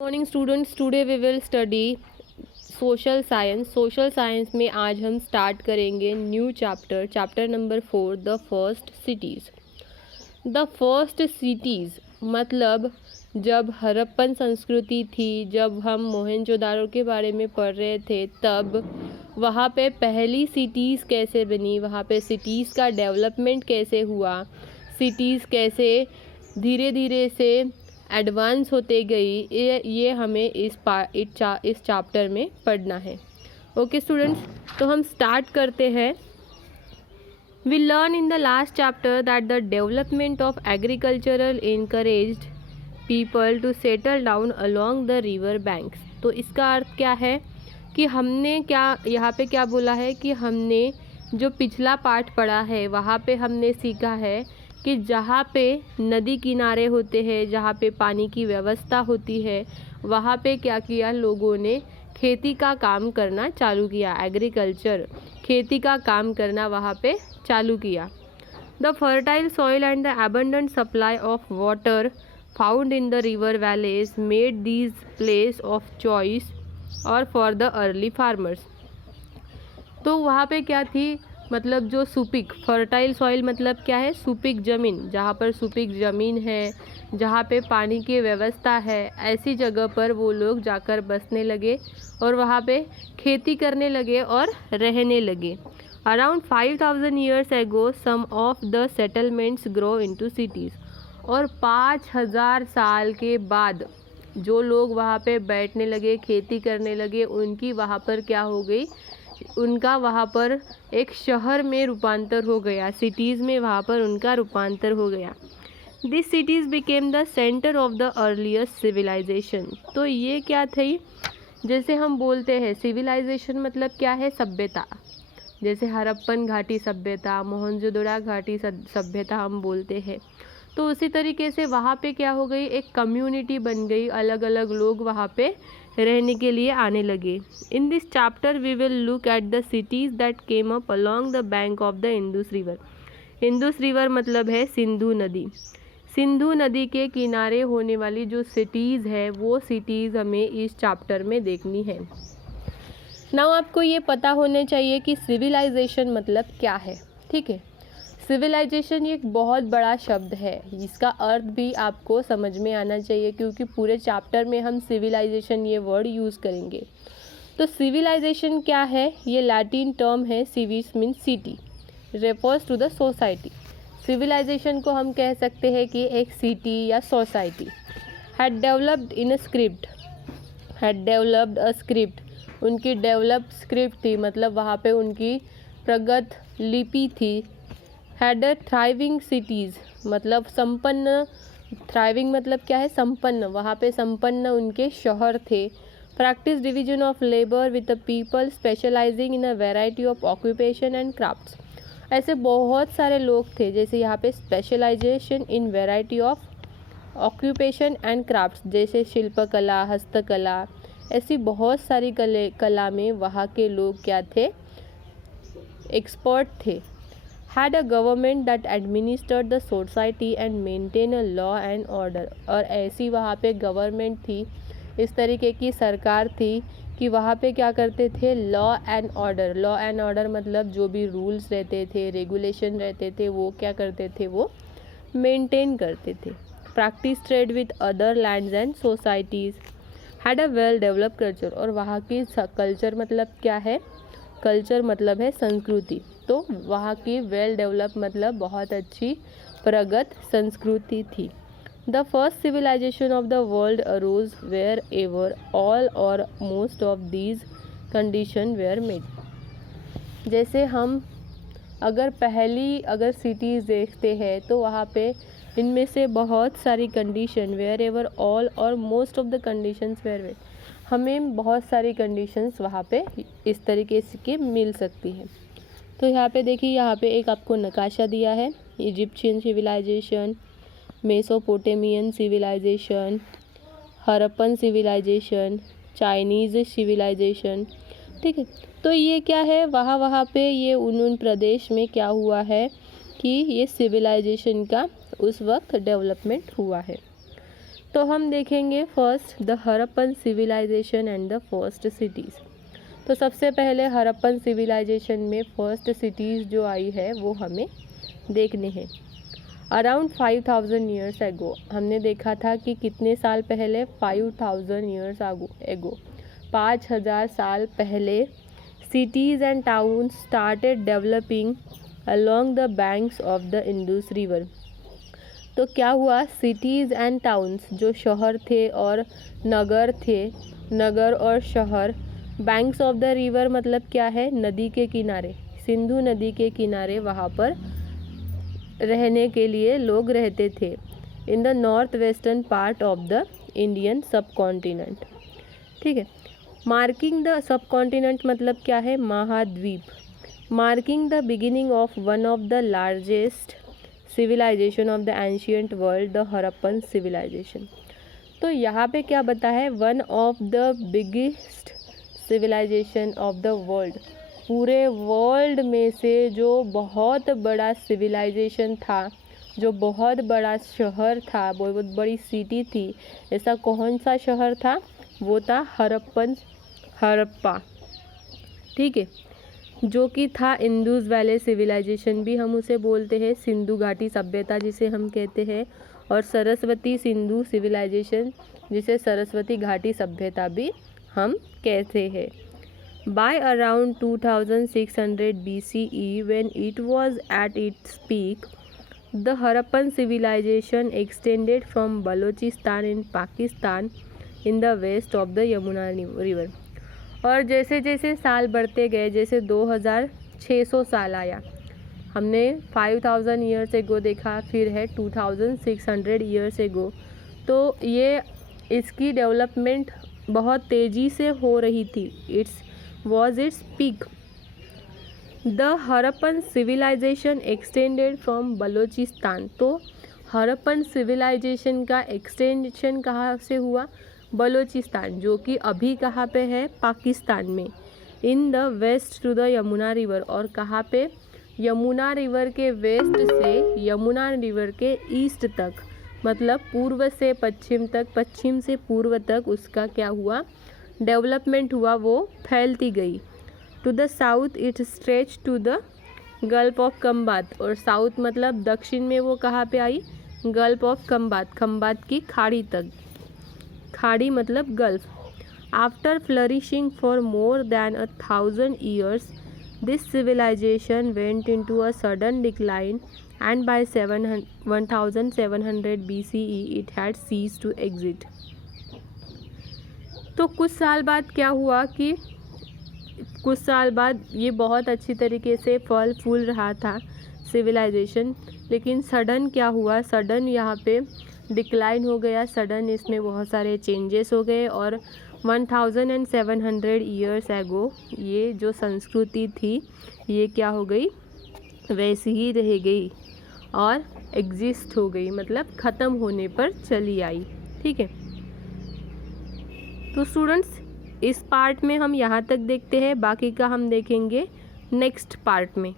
Morning students, today we will study social science. Social science में आज हम start करेंगे new chapter number 4, the first cities. The first cities मतलब जब हड़प्पन संस्कृति थी, जब हम मोहनजोदाड़ो के बारे में पढ़ रहे थे, तब वहाँ पे पहली सिटीज़ कैसे बनी, वहाँ पे सिटीज़ का डेवलपमेंट कैसे हुआ, सिटीज़ कैसे धीरे धीरे से एडवांस होते गई, ये हमें इस चैप्टर में पढ़ना है। ओके स्टूडेंट्स, तो हम स्टार्ट करते हैं। We learn in the last chapter that the development of agriculture encouraged people to settle down along the river banks। तो इसका अर्थ क्या है कि हमने क्या यहाँ पे क्या बोला है कि हमने जो पिछला पार्ट पढ़ा है वहाँ पे हमने सीखा है कि जहाँ पे नदी किनारे होते हैं, जहाँ पे पानी की व्यवस्था होती है, वहाँ पे क्या किया, लोगों ने खेती का काम करना चालू किया। एग्रीकल्चर, खेती का काम करना वहाँ पे चालू किया। The fertile soil and the abundant supply of water found in the river valleys made these place of choice और फॉर द अर्ली फार्मर्स। तो वहाँ पे क्या थी, मतलब जो सुपिक, फर्टाइल सॉइल मतलब क्या है, सुपिक ज़मीन, जहाँ पर सुपिक ज़मीन है, जहाँ पे पानी की व्यवस्था है, ऐसी जगह पर वो लोग जाकर बसने लगे और वहाँ पे खेती करने लगे और रहने लगे। Around 5000 years ago some of the settlements grow into cities। और 5000 साल के बाद जो लोग वहाँ पे बैठने लगे, खेती करने लगे, उनकी वहाँ पर क्या हो गई, उनका वहाँ पर एक शहर में रूपांतर हो गया, सिटीज़ में वहाँ पर उनका रूपांतर हो गया। This cities became the centre of the earliest civilisation. तो ये क्या थी, जैसे हम बोलते हैं सिविलाइजेशन मतलब क्या है, सभ्यता। जैसे हड़प्पन घाटी सभ्यता, मोहनजोदड़ो घाटी सभ्यता हम बोलते हैं, तो उसी तरीके से वहाँ पे क्या हो गई, एक कम्युनिटी बन गई, अलग अलग लोग वहाँ पे रहने के लिए आने लगे। In this chapter we will look at the cities that came up along the bank of the Indus river. Indus river मतलब है सिंधु नदी। सिंधु नदी के किनारे होने वाली जो सिटीज़ है, वो सिटीज़ हमें इस चैप्टर में देखनी है। नाउ आपको ये पता होने चाहिए कि सिविलाइजेशन मतलब क्या है। ठीक है, सिविलाइजेशन ये एक बहुत बड़ा शब्द है, इसका अर्थ भी आपको समझ में आना चाहिए, क्योंकि पूरे चैप्टर में हम सिविलाइजेशन ये वर्ड यूज़ करेंगे। तो सिविलाइजेशन क्या है, ये लैटिन टर्म है, civis mean city, refers to the society. Civilization को हम कह सकते हैं कि एक सिटी या society had developed in a script, had developed a script, उनकी डेवलप्ड स्क्रिप्ट थी, मतलब वहाँ पे उनकी प्रगत लिपि थी। हैड अ थ्राइविंग सिटीज़ मतलब संपन्न, थ्राइविंग मतलब क्या है, संपन्न, वहाँ पे संपन्न उनके शहर थे। Practice division of labour with the people specialising in a variety of occupation and crafts. ऐसे बहुत सारे लोग थे, जैसे यहाँ पे specialisation in variety of occupation and crafts, जैसे शिल्पकला, हस्तकला, ऐसी बहुत सारी कला में वहाँ के लोग क्या थे, एक्सपर्ट थे। Had a government that administered the society and maintain a law and order। और ऐसी वहाँ पे गवर्नमेंट थी, इस तरीके की सरकार थी कि वहाँ पे क्या करते थे, law and order. Law and order मतलब जो भी रूल्स रहते थे, रेगुलेशन रहते थे, वो क्या करते थे, वो मेंटेन करते थे। Practice trade with other lands and societies. Had a well developed culture. और वहाँ की कल्चर मतलब क्या है, कल्चर मतलब है संस्कृति, तो वहाँ की वेल डेवलप मतलब बहुत अच्छी प्रगत संस्कृति थी। The first civilization of the world arose wherever all और most of these condition were made. जैसे हम अगर सिटीज़ देखते हैं तो वहाँ पे इनमें से बहुत सारी कंडीशन, वेयर एवर ऑल और most of the conditions were made, हमें बहुत सारी कंडीशंस वहाँ पे इस तरीके से के मिल सकती है। तो यहाँ पे देखिए, यहाँ पे एक आपको नक्शा दिया है, Egyptian civilisation, Mesopotamian civilisation, Harappan civilisation, Chinese civilisation. ठीक है, तो ये क्या है, वहाँ पे ये उन प्रदेश में क्या हुआ है कि ये सिविलाइजेशन का उस वक्त डेवलपमेंट हुआ है। तो हम देखेंगे first the Harappan civilisation and the first cities. तो सबसे पहले हड़प्पन सिविलाइजेशन में फर्स्ट सिटीज़ जो आई है वो हमें देखने हैं। अराउंड 5000 ईयर्स एगो, हमने देखा था कि कितने साल पहले, 5000 ईयर्स एगो, 5000 साल पहले cities and towns started developing along the banks of the Indus River। तो क्या हुआ, सिटीज़ एंड टाउन्स जो शहर थे और नगर थे, नगर और शहर, बैंक्स ऑफ द रिवर मतलब क्या है, नदी के किनारे, सिंधु नदी के किनारे वहाँ पर रहने के लिए लोग रहते थे। In the north western part of the Indian सब कॉन्टिनेंट। ठीक है, मार्किंग द सब कॉन्टिनेंट मतलब क्या है, महाद्वीप। Marking the beginning of one of the largest civilisation of the ancient world, the Harappan civilisation. तो यहाँ पे क्या बता है, one of the biggest civilisation of the world, पूरे वर्ल्ड में से जो बहुत बड़ा सिविलाइजेशन था, जो बहुत बड़ा शहर था, बहुत बड़ी सिटी थी, ऐसा कौन सा शहर था, वो था हड़प्पा। ठीक है, जो कि था इंडस वैली सिविलाइजेशन भी हम उसे बोलते हैं, सिंधु घाटी सभ्यता जिसे हम कहते हैं, और सरस्वती सिंधु सिविलाइजेशन जिसे सरस्वती घाटी सभ्यता भी हम कहते हैं। By around 2600 BCE, when it was at its peak, the Harappan civilization extended from Balochistan in Pakistan in the west of the Yamuna river। और जैसे जैसे साल बढ़ते गए, जैसे 2600 साल आया, हमने 5000 ईयर्स एगो देखा, फिर है 2600 ईयर्स एगो, तो ये इसकी डेवलपमेंट बहुत तेज़ी से हो रही थी। was its peak। The Harappan civilization extended from Balochistan। तो हड़प्पन सिविलाइजेशन का एक्सटेंशन कहाँ से हुआ, बलोचिस्तान, जो कि अभी कहाँ पे है, पाकिस्तान में। In the west to the Yamuna river, और कहाँ पे, यमुना रिवर के वेस्ट से यमुना रिवर के ईस्ट तक, मतलब पूर्व से पश्चिम तक, पश्चिम से पूर्व तक उसका क्या हुआ, डेवलपमेंट हुआ, वो फैलती गई। To the south it stretch to the gulf of Khambhat, और साउथ मतलब दक्षिण में वो कहाँ पे आई, गल्फ ऑफ खंबात, खंबात की खाड़ी तक, खाड़ी मतलब gulf. After flourishing for more than 1000 years, this civilisation went into a sudden decline and by 1700 BCE it had cease to exit. तो कुछ साल बाद क्या हुआ कि कुछ साल बाद ये बहुत अच्छी तरीके से फल फूल रहा था सिविलाइजेशन, लेकिन सडन क्या हुआ, सडन यहाँ पे डिक्लाइन हो गया, सडन इसमें बहुत सारे चेंजेस हो गए, और 1700 ईयर्स एगो ये जो संस्कृति थी ये क्या हो गई, वैसी ही रह गई और एग्जिस्ट हो गई, मतलब ख़त्म होने पर चली आई। ठीक है, तो स्टूडेंट्स इस पार्ट में हम यहाँ तक देखते हैं, बाकी का हम देखेंगे नेक्स्ट पार्ट में।